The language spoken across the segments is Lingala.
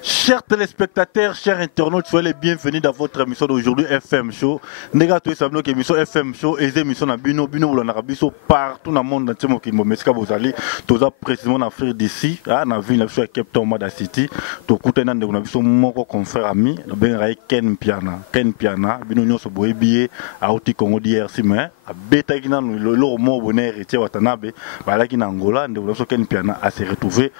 Chers téléspectateurs, chers internautes, soyez les bienvenus dans votre émission d'aujourd'hui FM Show. Nega tout ça que émission FM Show et émission na bino bino na biso partout dans le monde entier mo kimbo meska bozali toza précisément en Afrique d'ici na ville na Cape Town Mada City to kutena ndeko na biso moko confrère ami ben ray Ken Piana bino nyonso boyebiye auti Congo DRC mais abeta kina lo mo bonheur héritier watanabe balaki na Angola ndeko na biso Ken Piana a se retrouver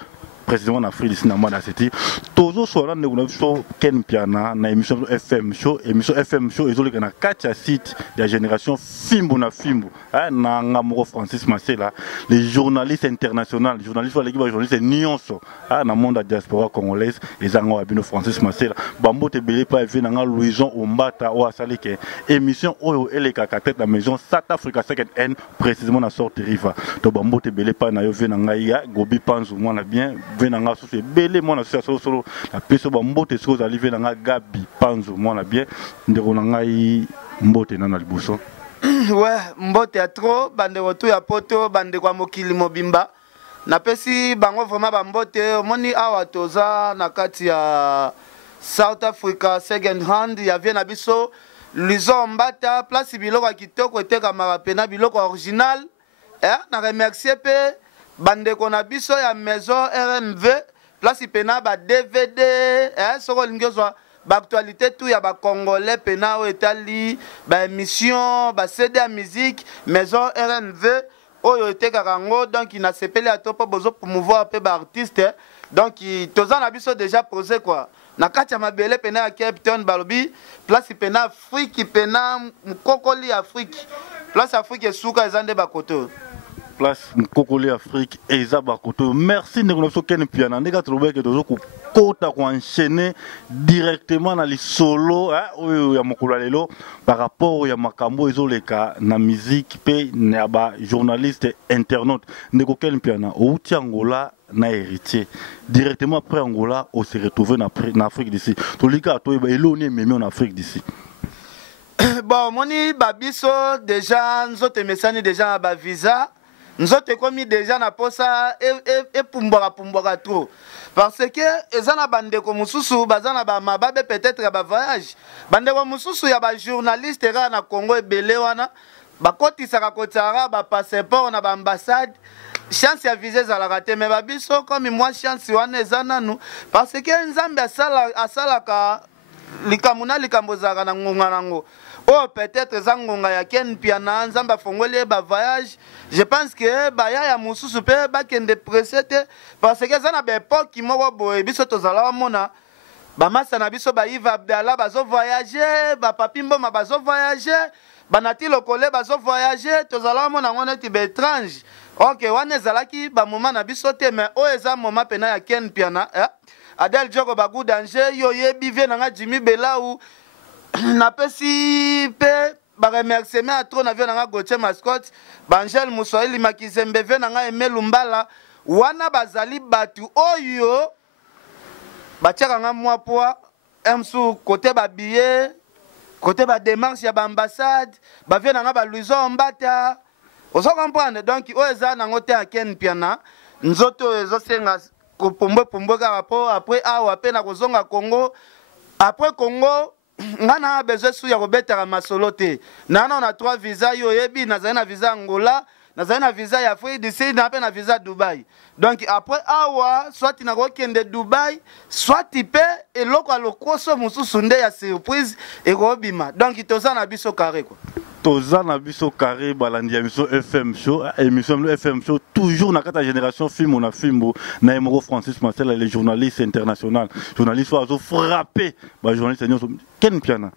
précisément en Afrique d'ici, dans City. Toujours sur la négociation Ken Piana, na émission FM Show, ils ont les 4 sites de la génération Fimbo na Fimbo, na Ngamoro Francis Massela, les journalistes internationaux, les journalistes de l'équipe journalistes Nyonso, na monde de la diaspora congolaise, les Anglo Abino Francis Massela, Bambo te belé pas vu na Louison Ombata ou Asaleke, émission Oyo Eleka tête la maison South Africa Second N, précisément na sorte Riva. Donc Bambo te belé pas na yo vu na Ngaya, Gobi Panzu, moi na bien. Venanga c'est belé mon association solo la peso ba mbote soza live nanga Gabi Panzo mona bien ndeko nanga mbote na libuso ouais mbote ya trop bande rotu ya poto bande kwa mokili mobimba na pesi bango vraiment ba mbote moni awa toza na kati ya South Africa second hand ya vient na biso lizo mbata place biloko kitoko eteka marapena biloko original na remercier pe bande kona biso ya maison RMV place pena ba DVD soko lingezwa ba actualité tout ya ba congolais pena o etali ba émission ba CD ya musique maison RMV oyo eteka kango donc ina sepeli atopo bozo promouvoir pe ba artiste donc toza na biso déjà posé quoi na kati ya mabele pena ya Cape Town balobi place pena Afrique pena mkokoli Afrique place Afrique esuka ezande ba koto place Mkokoli Afrique et Zabakoto. Merci de nous Ken Piana. Nous avons que nous avons enchaîné directement dans les solos par rapport à Makambo et la musique et les journalistes internautes. Nous avons Ken Piana. Au Angola na héritier. Directement après Angola, on s'est retrouvé en Afrique d'ici. Tout le cas, il y a même en Afrique d'ici. Bon, moni babiso déjà nous avons déjà un visa. Nous avons commis déjà na posa et pumbora trop. Parce que ezana bande ko mususu bazana ba mababe peut-être ya ba voyage. Bande ko mususu ya ba journaliste ra na Congo ebele wana ba kotisaka kotara ba passeport na ba ambassade. Chance ya visa za la raté mais ba biso comme moi chance wana ezana nous parce que nzambe asala ka likamuna likambozaka na ngonga nango. Oh peut-être zangonga ya Ken Piana nzamba fongole ba voyage je pense que ba ya mususu pe ba kende presete parce que za na ba époque moko boye biso tozala mona ba masa na biso ba Yves Abdallah bazo voyager ba papi mboma bazo voyager ba nati lokole bazo voyager tozala mona ngona ti be étrange OK wana ezalaki ba moment na biso te mais o eza moment pena ya Ken Piana Adel Jogo bagu danger yo yebi vie na Jimmy Belau na pesi pe ba remerciement à trop na vie na Gauthier Mascotte Bangel Muswahili Makizembe ve na Emelu Mbala wana bazali batu oyo batiaka nga mwa poa emsu côté ba billet côté ba démarche ya ba ambassade ba vie na ba Louison Mbata oso comprendre donc oza na ngote ya Ken Piana nzoto ezo senga ko pombo ka rapport après awa pe na kozonga Congo après Congo ngana a besoin sou ya robetera masolo te nana on a 3 visa yo yebi nazali na visa Angola nazali na visa ya Afrique du Sud na pe na visa Dubai donc après awa soit na ko kende Dubai soit pe eloko alokoso mususu nde ya surprise e ko bima donc toza na biso carré quoi toza na biso carré balandi ya émission FM Show émission FM Show toujours na kata génération film na Fimbo na Emoro Francis Marcel les journalistes internationaux journalistes oiseaux frappés ba journalistes Ken Piana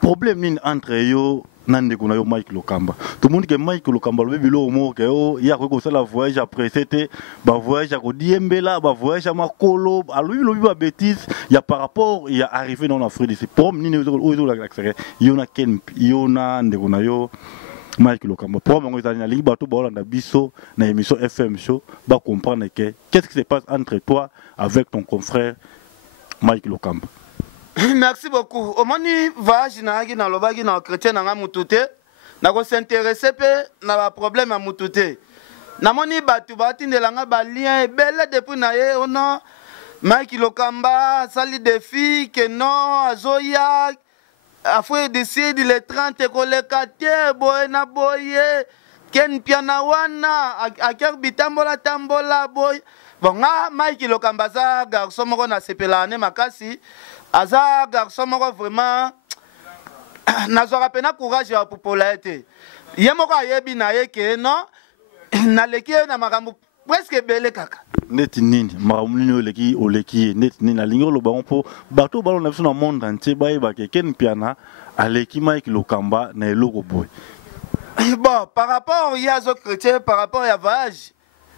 problème ni entre yo nande kuna yo Mike Lokamba tout le monde que Mike Lokamba le bilo mo que yo ya ko ça la voyage après c'était ba voyage à Diembela ba voyage à Makolo à lui le ba bêtise il y a par rapport il y a arrivé dans l'Afrique d'ici problème ni ozo la yo na Ken yo na nde kuna yo Mike Lokamba problème ngo na liba to ba na biso na émission FM Show ba comprendre que qu'est-ce qui se passe entre toi avec ton confrère Mike Lokamba. Merci beaucoup. Au moni voyage na lobaki na chrétien na mutute na ko s'intéresser pe na ba problème à mutute. Na moni batu batindelanga ba lien ebele depuis na ye ona Mike Lokamba sali défi que non azoya afwe décide le 30 kolekate boy na boye ken piana wana aker bitambola tambola boy bon nga Mike Lokamba za garçon moko na sepelane makasi aza garçon moko vraiment nazwaka pena courage ya popola ete ye moko ayebi na ye ke non naleki ye na makambo presque ebele kaka neti nini makambo nini oleki neti nini alingi oloba mpo bato balo na biso na monde entier bayebake ken piana aleki Mike Lokamba na eloko boye. Bon, par rapport ya zo chrétien, par rapport ya voyage,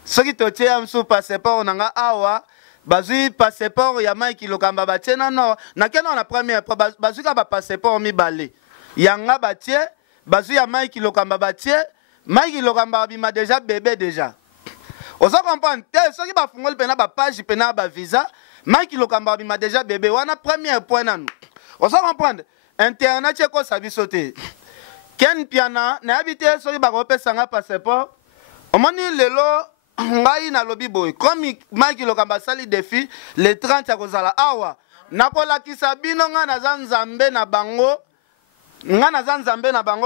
ce qui te tient sous passeport nanga awa, bazui passeport ya Mike Lokamba batie na no, na kena na première bazui ka ba passeport mi balé. Yanga batie, bazui ya Mike Lokamba batie, Mike Lokamba bima déjà bébé déjà. Ozo comprendre, ce qui ba fungol pena ba page pena ba visa, Mike Lokamba bima déjà bébé wana premier point nanu. Ozo comprendre, internet ko sabi sauter. Ken piana na habité soki bakopesa nga passeport omoni lelo ngai na lobi boy comme Mike Lokamba sali défi le 30 ya kozala awa nakolakisa bino nga naza nzambe na bango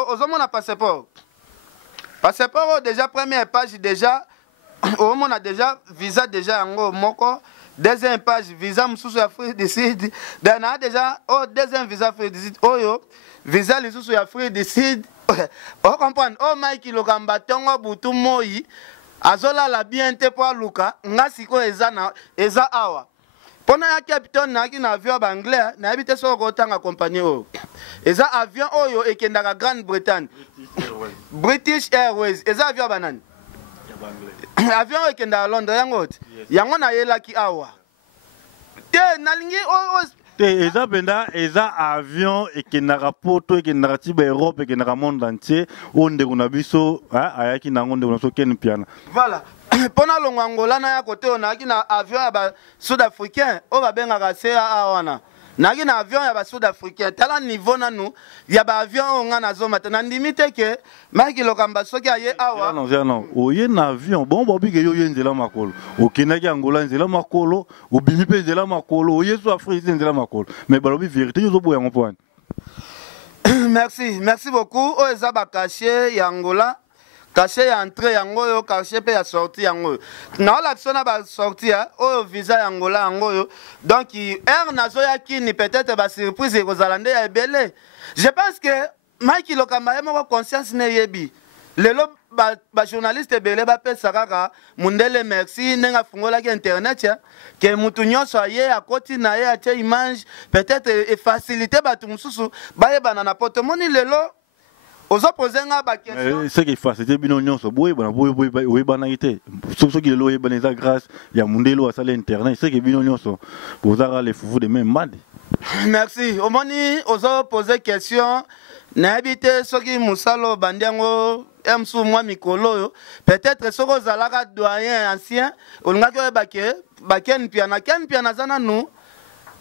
ozomona passeport déjà première page déjà omona déjà visa déjà yango moko deuxième page visa mususu ya Afrique du Sud dana déjà deuxième visa Afrique du Sud oyo visa lisusu ya Afrique du Sud o comprendre Mike Lokamba tongo butu moi azolala bien te po luka nga siko eza awa pona ya capitaine na ki na avion ba anglais na habite so ko tanga compagnie oyo eza avion oyo ekendaka Grande-Bretagne British Airways eza avion banani avion ekendaka Londres yango na yelaki awa te nalingi eza benda eza avion ekendaka poto ekendaka tiba Europe ekendaka monde entier onde kuna biso ayaki nango nde kuna so ken piana voilà pona longo Angola na ya kote onaki na avion ya ba sud-africain o babengaka CA wana naki na avion ya ba sud-africain tala niveau nanu ya ba avion nga na zoma na ndimite ke Mike Lokamba soki aye awa non oye na avion bon bobike yo nzela makolo okendaki Angola nzela makolo obimi pe nzela makolo oye so Afrique nzela makolo mais balobi vérité yo zo boya ngopwana. Merci beaucoup o eza ba cachet ya Angola cachet ya entrée yango yo cachet pe ya sortie yango na la tsona ba sortie o visa ya Angola yango yo donc nazo ya kini peut-être ba surprise ko zalande ya ebele je pense que Mike Lokamba ye moko conscience ne yebi lelo ba journaliste ebele ba pesa kaka mundele merci nenga fungola ki internet ya ke mutu nyonso aye akoti na ye atie image peut-être e faciliter ba tumususu ba yebana na poto moni lelo ozo poser nga ba question ce qui faciliter bino nyonso boye bana ite soki lelo yebana eza grâce ya mundelo asala internet ce qui bino nyonso bozara les foufou de même mad. Merci omoni ozo poser question na habité soki musalo bandiango emsu mwa mikolo yo peut-être soko zalaka doyen ancien olingaki oyebake baken piana zana nu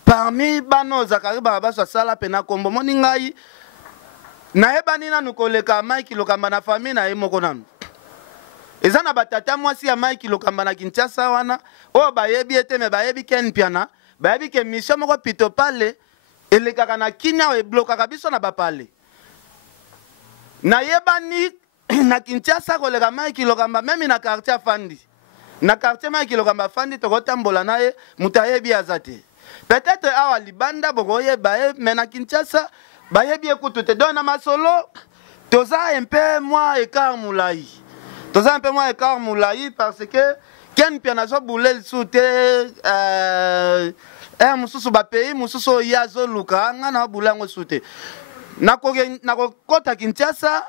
parmi bano zakari barabaso asala pena kombo moni ngai nayebani nanu koleka Mike Lokamba na famille na ye moko nanu eza na batata mwasi ya Mike Lokamba na Kinshasa wana oyo bayebi ete me bayebi ken piana bayebi ke mission moko pito pale elekaka na kinya eblokaka biso na bapale na yebani na Kinshasa koleka Mike Lokamba même na quartier afandi na quartier Mike Lokamba afandi tokotambola naye mutayebi azate peut-être awa libanda bokoyeba ye mais na Kinshasa bayebi ekutu te donc na masolo toza un peu moins écart moulai parce que ken piana zo boulel soute mususu ba pays mususu ya zo luka nga na bulango soute nakokota Kinshasa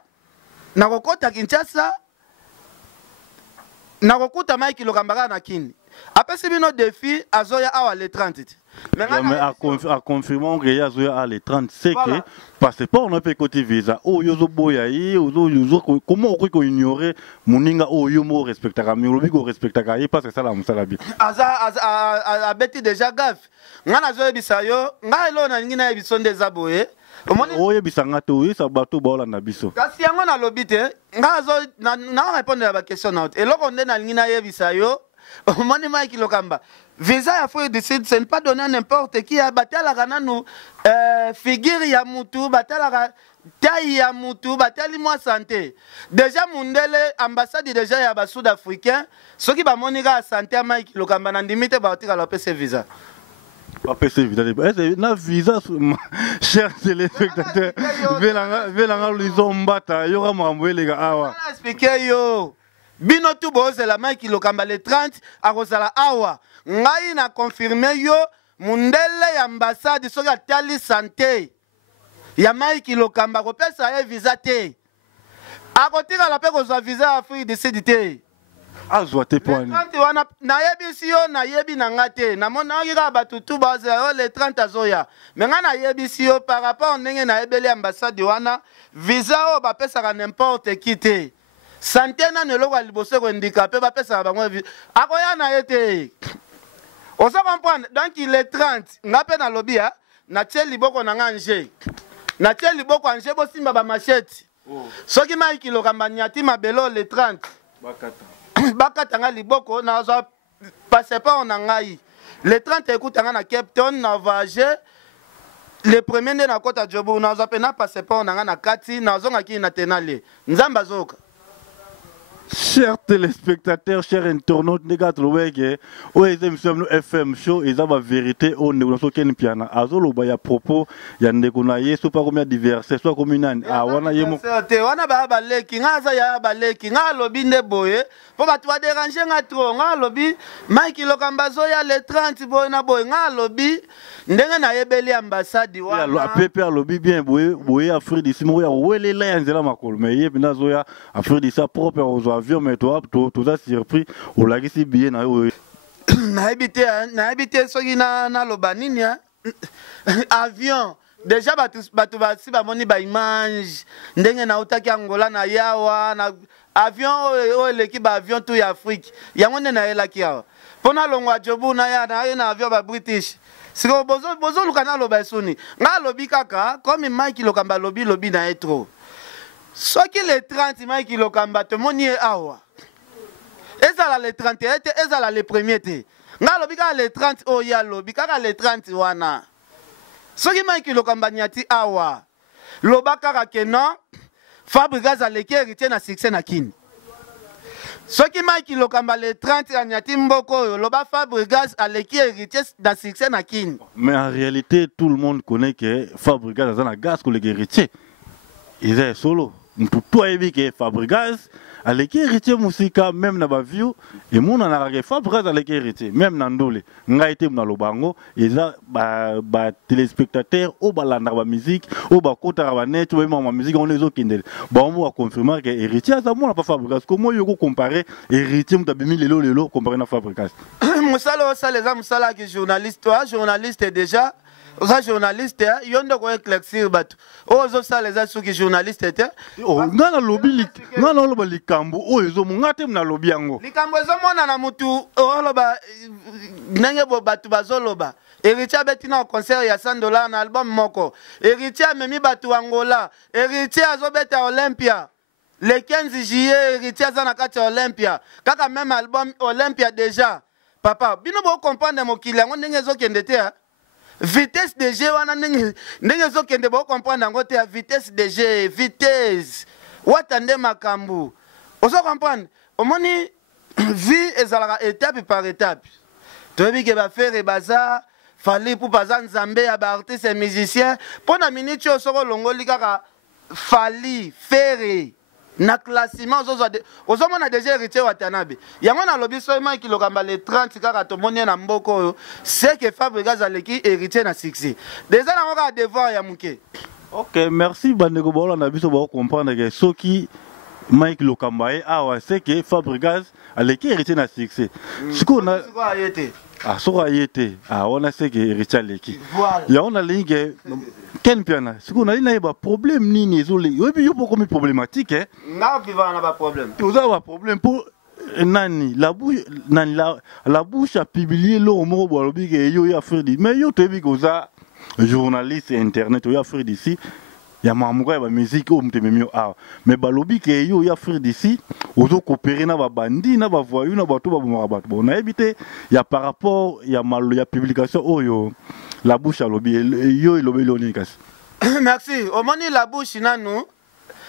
nakokuta Mike Lokamba na kini apesi bino défi azoya awa le 30 mais à confirmer que ya zoya le 30 c'est que passeport na pe côté visa o yozo boya yi ozo comment on peut ignorer moninga o yo mo respectaka mi lobi ko respectaka yi parce que ça la musala bi a beti déjà gaffe ngana zo ebisa yo ngai lo na ngina ebiso ndeza boye oye bisanga to yi sa bato baola na biso kasi yango na lobi te nga zo na répondre à ba question na eloko nde na ngina yebisa yo omoni Mike Lokamba visa ya Afrique du Sud, ce n'est pas donné à n'importe qui. Batala Rananu, figure ya mutu, batala taille ya mutu, batali moi santé. Déjà, Mundele, ambassade déjà ya sud-africain, ceux qui va monira santé à Mike Lokamba, n'andimite baotika la PC visa. APC visa. Na visa, chers téléspectateurs, Velanga Luzombata, Yora Mamboué les gars. Awa. Expliquer yo. Bino tu boze la Mike Lokamba le 30 à Rosala Awa. Ngai na confirmé yo Mundele ambassade ceux qui tali santé. Ya Mike Lokamba ko pesa e visa te. Akotira la pe ko visa Afrique du Sud te. Azwa te point. Na yebi si yo na yebi na ngate. Na mona ngira batutu baze le 30 azoya. Mais nga na yebi si yo par rapport ndenge na ebeli ambassade wana visa o ba pesa ka n'importe qui te. Santé na neloko liboso ko handicapé ba pesa bango visa. Akoya na yete. On se comprend donc il est 30 ngape na lobby ha na tie liboko na nganje. Na tie liboko anje bo simba ba machette. Soki Mike Lokamba nyati mabelo le 30. Bakata. Bakata nga liboko na zo passeport na ngai. Le 30 écoute nga na Cape Town na voyager. Le premier nde na kota jobu na zo pena passeport na nga na kati na zo ngaki na tenale. Nzamba zoka. Chers téléspectateurs, chers internautes, les gars, nous FM show, ils ont la vérité, on est dans le piano. Azolo, il y a propos, il y a des soit pas combien divers, soit comme une ah, wana yemo. Wana ba baleki, ngaza ya baleki, nga lobi ne boye, pour ba toi déranger nga trop, nga lobi, Mike Lokamba zoya le 30 boy na boy, nga lobi, ndenge na yebeli ambassade wana. Pepe lobi bien boye Afrique d'ici, moi ya wele la yanzela makol, mais yebina zoya Afrique d'ici propre aux avion, mais toi, tout ça surpris, on l'a dit bien. Na habité soki na lobanini avion. Déjà batu basi ba moni ba image ndenge na utaki Angola na yawa na avion o eleki ba avion tout ya Afrique. Yango nde na elaki yawa. Pona longwa jobu na ya na avion ba British. Siko bozo lukana loba soni. Nga lobi kaka comme Mike Lokamba lobi na etro. Soki le 30 Mike Lokamba te moni awa. Ezala le 31 te ezala le premier te. Nga lobi ka le 30 o ya lobi kaka le 30 wana. Soki Mike Lokamba nyati awa. Loba kaka kenon Fabregas aleki héritier na succès na kini. Soki Mike Lokamba le 30 anyati mboko yo loba Fabregas aleki héritier na succès na kini. Mais en réalité tout le monde connaît que Fabregas a un gaz pour les héritier. Il est solo. Tout est que Fabregas avec héritier musika même na ba view et mon en a Fabregas avec héritier même na ndole nga été na lobango eza ba téléspectateurs au balanda ba musique au ba kota ba net ou ma musique on les okindel ba on va confirmer que héritier ça moi pas Fabregas comment yo comparer héritier mutabimi lelo comparer na Fabregas musala ça les musala que journaliste toi journaliste déjà aux journalistes yondo ko éclaircir batu aux ça les asuki journalistes oh ngana lobby ngana loba likambo oyo mungate na lobby yango likambo ezomona na mutu oloba ndenge bo batu bazoloba héritier betina au concert ya $100 na album moko héritier memi batu Angola héritier azobeta Olympia le 15 juillet héritier azana kati Olympia kaka même album Olympia déjà papa bino bo comprendre mokili yango ndenge ezokende te vitesse de G wana ndenge zokende bo comprendre ngo te vitesse de G vitesse watande makambu oso comprendre omoni vie ezalaka étape par étape toyebi ke ba faire baza fali pour baza nzambe ya ba artiste et musicien pona minute osoko longoli kaka fali faire na classement ozomona déjà héritier wa Tanabe yango na lobi so Mike Lokamba le 30 kaka to moni na mboko c'est que Fabregas aleki héritier na succès déjà na ngoka devoir ya muke. OK merci bandeko bola na biso ba comprendre que soki Mike Lokamba c'est que Fabregas aleki héritier na succès siko na ah so ayete ah on a c'est que héritier aleki ya on a linge Ken piana siko na ina ba problème nini ezole yo bi yo poko mi problématique na vivant na ba problème tu as un problème pour nani la bouche a publié le mot bolobi que yo ya frère dit mais yo te bi goza journaliste internet yo ya frère d'ici ya mamuka ya musique o mtememio a mais balobi ke yo ya frère d'ici ozo coopérer na ba bandi na ba voyou na bato ba bomaka bato bon na ebité ya par rapport ya malo ya publication oyo la bouche alobi yo elobi loni kasi. Merci omoni la bouche nanu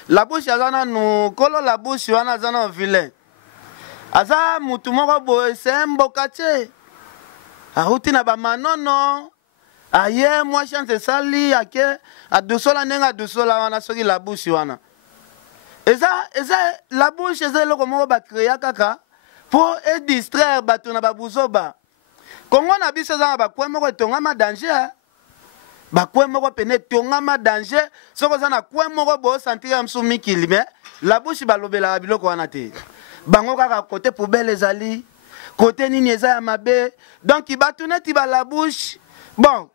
la bouche azana nu kolo la bouche wana azana vilain aza mutu moko boye semboka te ahuti na ba manono aye moi chance sali ake adusola nenga adusola wana soki la bouche wana eza la bouche eza eloko moko bakrea kaka po e distraire bato na babuzoba kongo na biso eza na bakwe moko etongama danger bakwe moko pene etongama danger soko eza na kwe moko boosantire ya mosu mikili me la bouche balobelaka biloko wana te bango kaka kote poubele ezali kote nini eza ya mabe donc bato neti bala bouche bon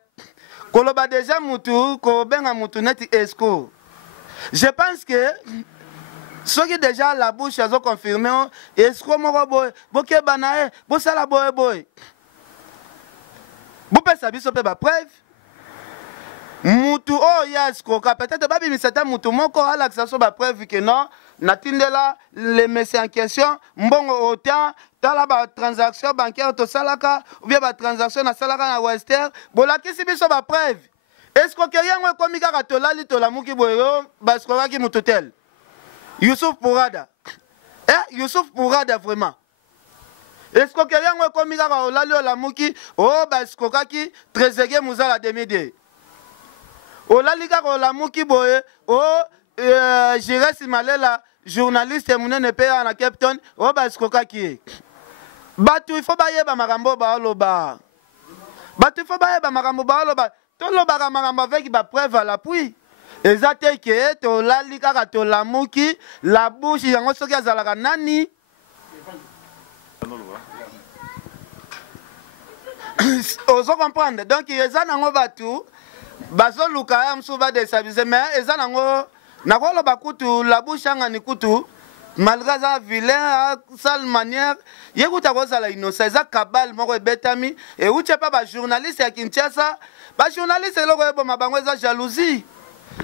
koloba déjà mutu kobenga mutu neti esco je pense que soki déjà la bouche azo confirmer esco moko boye bokeba na ye bosala boye boye bopesa biso mpe bapreuve mutu oyo ya escroka peut-être babimisa te mutu moko alakisa so bapreuve ke non natindela le monsieur en question mbongo autant tala batransaction bancaire tosalaka ou bien batransaction nasalaka na wester bolakisi biso bapreuve escroquerie yango ekomi kaka tolali tolamuki boye oyo baescrokaki mutu tel Youssouf Pourada Youssouf Pourada vraiment escroquerie yango ekomi kaka olali olamuki oyo baescrokaki trésorier muzala demide olali kaka olamuki boye oyo Jiresi Malela journaliste munene pe na Cape Town oyo baescrokaki ye bato ifo bayeba makambo baoloba bato ifo bayeba makambo baoloba tolobaka makambo avec bapreuve à l'appui eza te ke tolali kaka tolamuki la bouche yango soki azalaka nani ozo comprendre donc eza nango bato bazoluka ya mosusu badestabilize mais eza nango nakoloba kutu la bouche angani kutu malgré aza vilain sale manière ye kuta kozala innocent eza kabale moko ebetami euti epa bajournaliste ya Kinshasa bajournaliste eloko eboma bango eza jalousie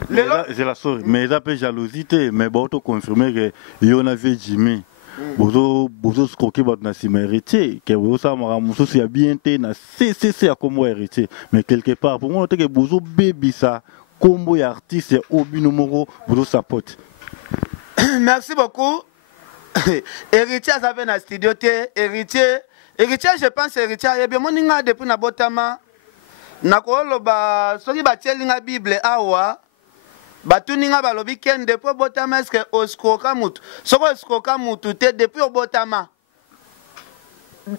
c'est la sorte mais eza mpe jalousie te mais baoto confirmer ke yo na vie Jimmy bozoscroke bato na nsima héritier ke bozosala makambo mosusu ya bien te na ccc ya kombo ya héritier mais quelque part pour moi teke bozobebisa kombo ya artiste ya obino moko bozosapote. Merci beaucoup. Héritier ça fait na studio te héritier je pense héritier ya bien moninga depuis na botama na koloba soki batielinga bible awa batuninga balobi ken depuis botama est-ce que oskoka mutu soko oskoka mutu te depuis botama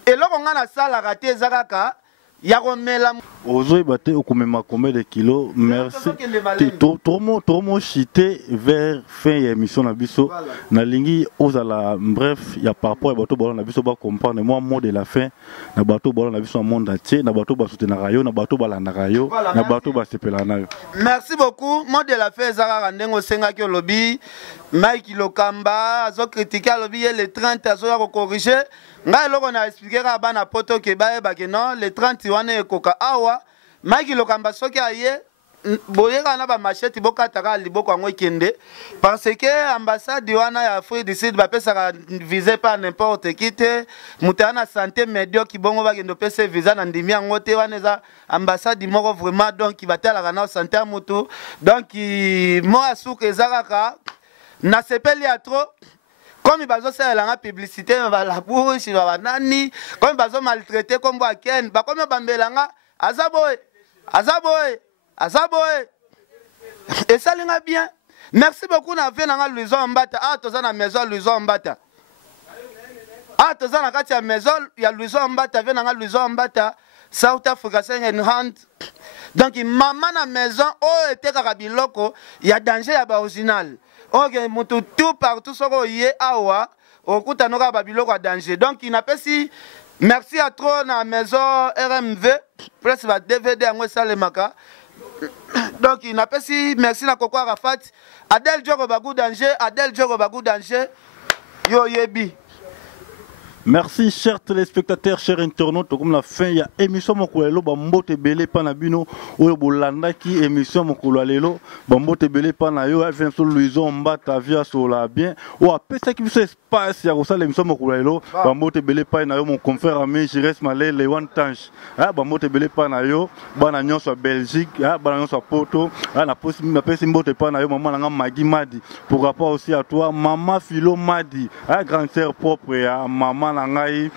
eloko nga na salaka te ezakaka ya komela ozoyeba te okomema combien de kilos merci tomo chité vers fin ya émission na biso nalingi ozala bref ya par rapport ya bato balona biso ba comprendre moi mot de la fin na bato balona biso na monde entier na bato basoutenaka yo na bato balandaka yo na bato basepelaka na yo. Merci beaucoup. Mot de la fin ezakaka ndenge osengaki olobi Mike Lokamba azo critiquer alobi ye le 30 azoya kokorriger ngai eloko na expliquer kaka bana poto ke bayebake non le 30 wana ekoka awa Mike Lokamba soki aye boyeka na bamachete bokataka liboko yango ekende parce que ambassade wana ya Afrique du Sud bapesaka visa par n'importe qui te moto ana santé médiocre bongo bakende opesa visa na ndimi yango te wana eza ambassade moko vraiment donc batalaka na santé ya motu donc mo asuka eza kaka na sepeli ya trop comme bazosalelanga publicité la bouche banani comme bazo maltraité comme baken bakomi bambelanga azaboye esalinga bien. Merci beaucoup na vie nanga Louison Mbata toza na maison Louison Mbata toza na kati ya maison ya Louison Mbata vie nanga Louison Mbata South Africa second hand donc mama na maison etekaka biloko ya danger ya ba original ok mutu tout partout soko ye awa okutana ka ba biloko ya danger donc inapesi merci à trop na maison RMV plus ba DVD yango salemaka donc inapesi merci na Koko Arafat Adel Djoko Bagou danger yo yebi Merci, chers téléspectateurs, chers internautes. Comme la fin, il y a émission Mokulelo, Bambote Belé Panabino, ou Bolanda qui émission Mokulelo, Bambote Belé Panayo, FM sur Louison, Mbata, Via Sola bien, ou à Pessa qui vous espace, il y a aussi l'émission Mokulelo, Bambote Belé Panayo, mon confrère ami, Jires Malé, Lewan Tanch, Bambote Belé Panayo, Banagnon soit Belgique, Banagnon soit Porto, la Pessi Mbote Panayo, Maman Magui Madi, pourquoi pas aussi à toi, Maman Philo Madi, grande sœur propre, Maman Nangai,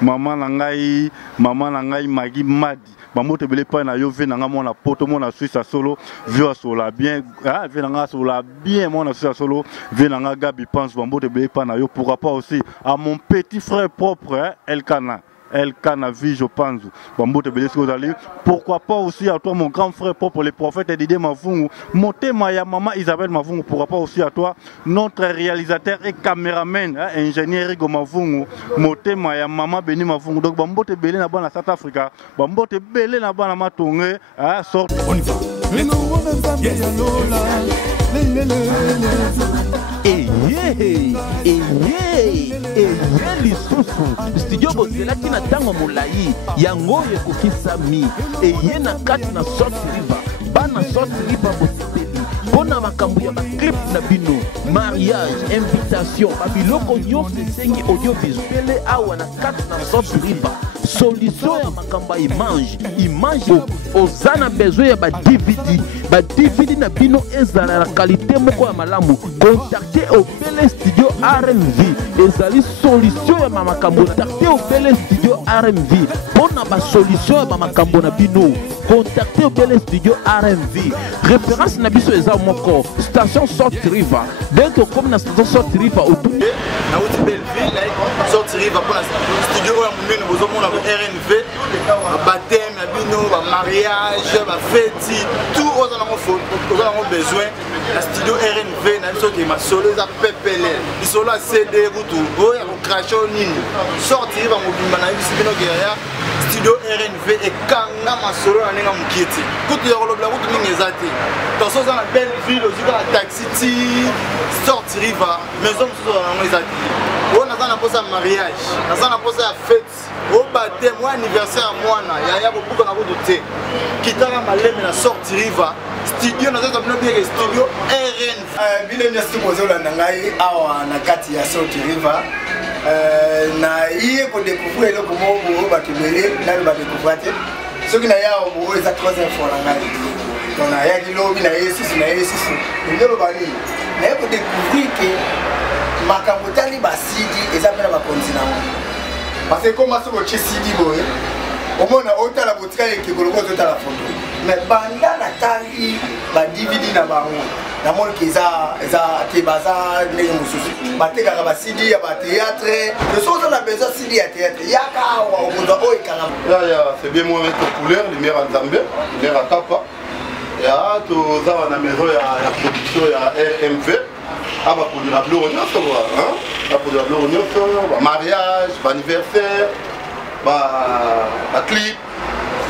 maman nangai Magui Madi. Maman te bele pas na yo venanga mon poto mon Suisse à solo, vieux sola bien, venanga sola bien mon Suisse à solo, venanga Gabi pense maman te bele pas na yo pourquoi pas aussi à mon petit frère propre Elkana. Elkana vie je pense Bambote Belé pourquoi pas aussi à toi mon grand frère propre le prophète Didier Mavungu monter Maya maman Isabelle Mavungu pourquoi pas aussi à toi notre réalisateur et caméraman ingénieur Rigo Mavungu monter Maya maman Beni Mavungu donc Bambote Belé na bana South Africa Bambote Belé na bana Matonge sort on y va studio bozelaki na ntango molai yango ekokisami eye na kati na South River bana South River bosepeli mpona makambo ya baclip na bino mariage invitation babiloko nyonso esengi audiovisuele awa na kati na South River solution ya makambo ya image oza na besoin ya ba-DVD na bino ezala na kalite moko ya malamu contacte Obele Studio RMV ezali solution ya makambo contacte Obele Studio RMV mpona basolution ya makambo na bino contacte Obele Studio RMV référence na biso eza moko station South River donc comme na station South River otunde na uti Belleville South River pour la studio ya munene bozomona ba RNV baptême na bino ba mariage ba fête tout oza na mo besoin la studio RNV na biso ke masolo za pepele isolo a CD kutu oya ko crash nini South River mobimba na biso bino ke ya studio RNV ekanga masolo na ninga mukiti kutu ya kolobla kutu ninga ezati toso za na Belleville ozika na taxi ti South River maison so na ezati on a na posa mariage na posa ya fête au baptême ou anniversaire mwana ya bobuka na kutu te kitaka maleme na South River studio na zaza bino bien studio RNV bile nyasi bozola na ngai awa na kati ya South River na iye ko découvrir le comment bo batubele na ba découvrir te ce qui na ya bo eza trois infos na ngai on a ya dilobi na yesus ndelo bani na ko découvrir que makambo tali basidi eza pena ba continent parce que comment ce que CD boy au moins autant la boutique qui koloko tota la photo mais banda na tali ba DVD na bango na mon ki eza ke baza ndenge mususu bateka ba CD ya ba théâtre le son on a besoin CD ya théâtre yaka wa omundo o ikanga ya c'est bien moi avec couleur lumière en Zambie lumière à Kapa ya to za na maison ya production ya RMV aba pour la bleu nyonso hein la pour la bleu nyonso ba mariage ba anniversaire ba clip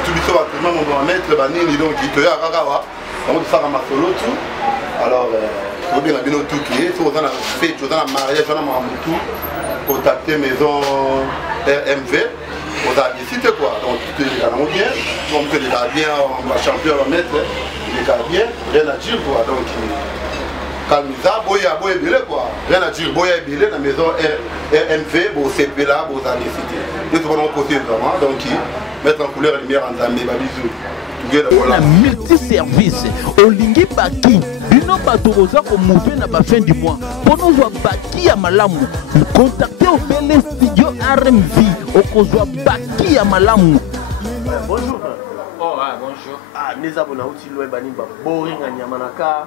tout biso ba tellement on va mettre ba nini donc to ya kaka wa on va faire ma solo tout alors au bien la bino tout qui est so dans la fête dans la mariage dans la tout contacter maison RMV on a visité quoi donc tout est là bien comme que là bien on va champion on va mettre il est bien rien à dire quoi donc Kalmiza, boya belé quoi. Rien à dire, boya belé dans la maison RMV, bon CP là, bon ça nécessité. Nous devons poser vraiment, donc mettre en couleur lumière en Zambie, bisous. Na multi-service, olingi baki, bino batoroza ko mouver na ba fin du mois. Pono zwa baki ya malamu, contactez Obele Studio RMV, okozwa baki ya malamu. Bonjour. Oh, bonjour. Ah, les abonnés aussi loin bani ba boring à Nyamanaka.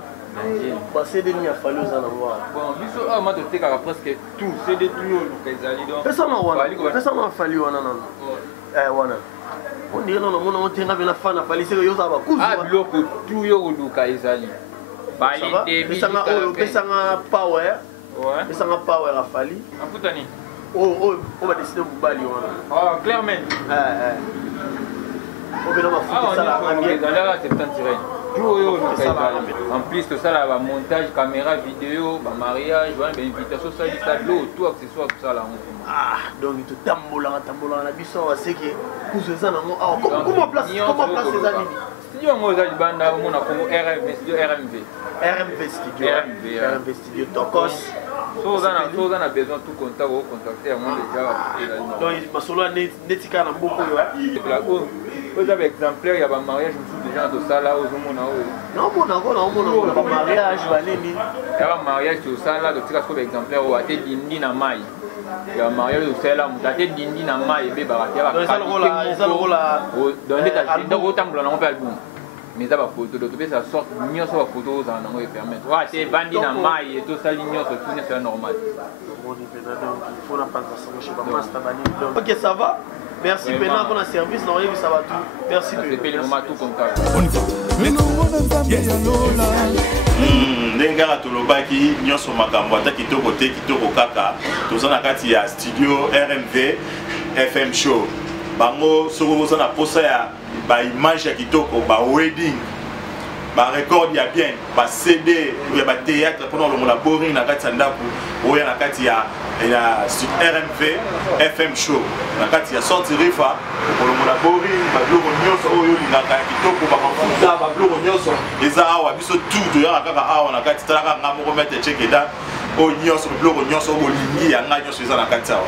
C'est des nids à fallu aux endroits. Bon, biso a m'a doté car presque tout, c'est des tout le kaisali donc. Personne n'a fallu wana non. Wana. On dirait non mon on tient avec la fan a fallu c'est que yo ça va cousu. Ah, biloko tout yo lu kaisali. Bali de pesanga power. Ouais. Pesanga power a fallu. Aputani. On va décider vous bali wana. Ah, clairement. On va faire ça là. Dans la 70 tiré. En plus, tout ça, là, montage, caméra, vidéo, mariage, invitation, ça, tout accessoire, tout ça là. Ah, donc tu tambola, la biso, c'est que comment place les amis? Studio, moi, j'ai banda, mon RMV, studio RMV. RMV Studio Tokos. Si on a besoin de tout contact, on va contacter à moi déjà. Donc, solo netika na mboko yo. Vous avez exemplaire, il y a un mariage, je suis déjà dans ça là, aux hommes. Non, on a mariage, il y a un mariage, tout ça là, tu as un exemplaire, on a été dindi na maille. Il y a un mariage, tout ça là, on a été dindi na maille, et bien, il y a un rôle dans l'état, donc autant que l'on peut album. Mais ça va photo, donc ça sort mieux sur la photo, ça va permettre. Ouais, c'est bandit na maille et tout ça, l'ignon, c'est normal. Ok, ça va. Merci Pénin pour le service, ça va tout. Merci Pénin. Ndengara tolobaki nyonso makambo ata kitoko te kitoko kaka toza na kati ya studio RMV FM show bango soko boza na posa ya ba image ya kitoko ba wedding ba record ya bien ba CD ya ba théâtre pendant le boring na kati ya ndaku oya na kati ya RMV FM show na kati ya sorti rifa pour le boring ba bloko nyonso oyo lingaka kitoko ba mafuta ba bloko nyonso eza awa biso tout ya kaka awa na kati talaka ngamo remettre check eda o nyonso bloko nyonso bolingi ya nga nyonso eza na kati awa.